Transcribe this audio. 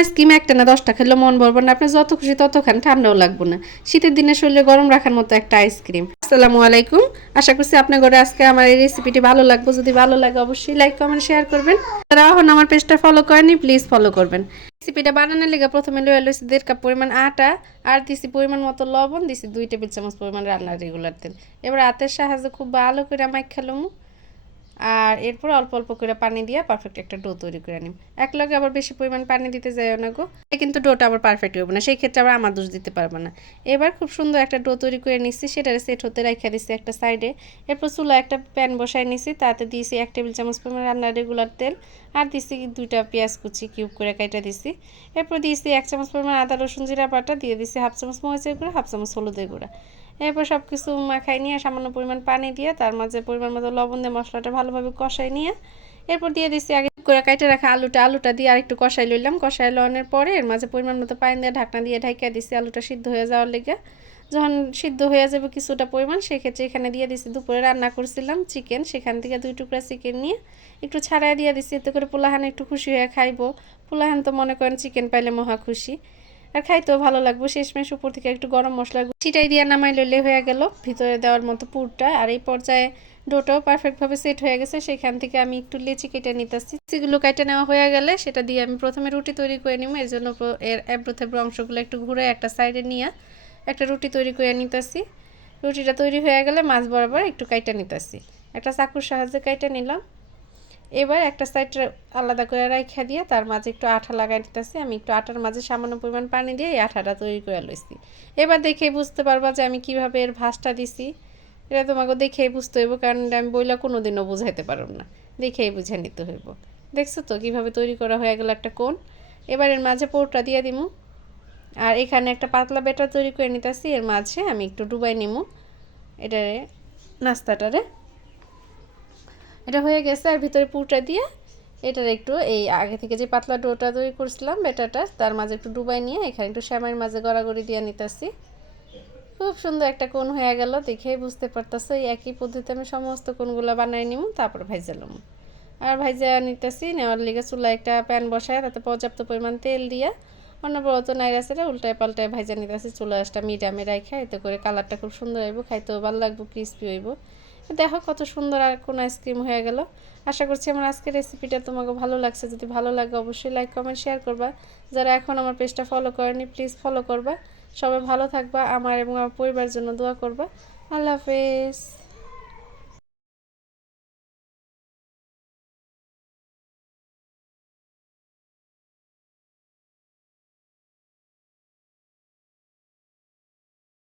Ice cream একটা না 10টা খেলে মন ভরবে না, আপনি যত খুশি তত খান, ঠান্ডাও লাগবে না। শীতের দিনে শরীরে গরম রাখার মতো একটা আইসক্রিম। আসসালামু আলাইকুম, আশা করছি আপনার ঘরে আজকে আমার এই রেসিপিটি ভালো লাগবে। যদি ভালো লাগে অবশ্যই লাইক কমেন্ট শেয়ার করবেন। যারা এখন আমার পেজটা ফলো করেনি প্লিজ ফলো করবেন। রেসিপিটা বানানোর লেগে প্রথমে লয়ে লইছি 1.5 কাপ পরিমাণ আটা, আর দিছি পরিমাণ মতো লবণ, দিছি 2 টেবিল চামচ পরিমাণ রান্নার রেগুলার তেল। এবার হাতের সাহায্যে খুব ভালো করে মাখালাম, আর এরপর অল্প অল্প করে পানি দিয়ে পারফেক্ট একটা ডো তৈরি করে নিম। একলগে আবার বেশি পরিমাণ পানি দিতে যাইও না গো, কিন্তু ডোটা আবার পারফেক্ট হবে না, সেই ক্ষেত্রে আবার আমার দোষ দিতে পারবে না। এবার খুব সুন্দর একটা ডো তৈরি করে নিচ্ছি, সেটারে সেট হতে রেখে দিচ্ছি একটা সাইডে। এরপর চুলা একটা প্যান বসাই নিচ্ছি, তাতে দিয়েছি 1 টেবিল চামচ পরিমাণ রান্নার রেগুলার তেল, আর দিচ্ছি 2টা পেঁয়াজ কুচি কিউব করে কেটে দিচ্ছি। এরপর দিয়েছি 1 চামচ পরিমাণ আদা রসুন জিরা বাটা, দিয়ে দিচ্ছি 1/2 চামচ মরিচের গুঁড়া, 1/2 চামচ হলুদের গুঁড়া। এরপর সব কিছু মাখাই নিয়ে সামান্য পরিমাণ পানি দিয়ে তার মাঝে পরিমাণ মতো লবণ দিয়ে মশলাটা ভালোভাবে কষাই নিয়ে এরপর দিয়ে দিচ্ছি আগে করে কেটে রাখা আলুটা দিয়ে আর একটু কষাই লইলাম। কষাই লওয়ানোর পরে এর মাঝে পরিমাণ মতো পানি দিয়ে ঢাকনা দিয়ে ঢাকিয়ে দিচ্ছি আলুটা সিদ্ধ হয়ে যাওয়ার লেগে। যখন সিদ্ধ হয়ে যাবে কিছুটা পরিমাণ, সেক্ষেত্রে এখানে দিয়ে দিচ্ছি দুপুরে রান্না করছিলাম চিকেন, সেখান থেকে 2 টুকরা চিকেন নিয়ে একটু ছাড়াই দিয়ে দিচ্ছি, এতে করে পোলাহান একটু খুশি হয়ে খাইবো। পোলাহান তো মনে করেন চিকেন পাইলে মহা খুশি, আর খাইতেও ভালো লাগবে। শেষমেশ উপর থেকে একটু গরম মশলা ছিটাই দিয়ে নামাই লইলে হয়ে গেল ভিতরে দেওয়ার মতো পুরটা। আর এই পর্যায়ে ডোটাও পারফেক্টভাবে সেট হয়ে গেছে, সেখান থেকে আমি একটু লেচি কেটে নিতেছি। লেচিগুলো কেটে নেওয়া হয়ে গেলে সেটা দিয়ে আমি প্রথমে রুটি তৈরি করে নিব। এর জন্য এর এবড়ো থেবড়ো অংশগুলো একটু ঘুরে একটা সাইডে নিয়ে একটা রুটি তৈরি করে নিতেছি। রুটিটা তৈরি হয়ে গেলে মাছ বরাবর একটু কাইটা নিতেছি, একটা চাকুর সাহায্যে কাইটা নিলাম। এবার একটা সাইড আলাদা করে রাখা দিয়ে তার মাঝে একটু আঠা লাগাই দিতেছি। আমি একটু আটার মাঝে সামান্য পরিমাণ পানি দিয়ে এই আঠাটা তৈরি করে লইছি। এবার দেখেই বুঝতে পারবা যে আমি কিভাবে এর ভাঁজটা দিছি। এটা তোমাকে দেখেই বুঝতে হইব, কারণ আমি বইলা কোনোদিনও বুঝাইতে পারব না, দেখেই বুঝে নিতে হইব। দেখছো তো কিভাবে তৈরি করা হয়ে গেল একটা কোণ। এবার এর মাঝে পোরটা দিয়ে দিমু, আর এখানে একটা পাতলা ব্যাটার তৈরি করে নিতেছি। এর মাঝে আমি একটু ডুবাই নিমু এটারে, নাস্তাটারে। এটা হয়ে গেছে, আর ভিতরে পুরটা দিয়ে এটার একটু এই আগে থেকে যে পাতলা ডোটা তৈরি করছিলাম ব্যাটারটা, তার মাঝে একটু ডুবাই নিয়ে এখানে একটু শ্যামাইয়ের মাঝে গড়াগড়ি দিয়ে নিতেছি। খুব সুন্দর একটা কোণ হয়ে গেল, দেখেই বুঝতে পারতেছো। এই একই পদ্ধতিতে আমি সমস্ত কোণগুলো বানাই নিব, তারপর ভাইজালাম। আর ভাইজা নিতেছি, নেওয়ার লিগে চুলায় একটা প্যান বসায় তাতে পর্যাপ্ত পরিমাণ তেল দিয়ে অনবরত নাইরাসেরা উল্টায় পাল্টায় ভাইজা নিতেছি। চুলাটা মিডিয়ামে রাখা, এতে করে কালারটা খুব সুন্দর হইব, খাইতেও ভালো লাগবে, ক্রিস্পি হইব। দেখো কত সুন্দর আর কোন আইসক্রিম হয়ে গেল। আশা করছি আমার আজকের রেসিপিটা তোমাকে ভালো লাগছে। যদি ভালো লাগে অবশ্যই লাইক কমেন্ট শেয়ার করবা। যারা এখন আমার পেজটা ফলো করেনি প্লিজ ফলো করবা। সবাই ভালো থাকবা, আমার এবং আমার পরিবারের জন্য দোয়া করবা। আল্লাহ হাফেজ।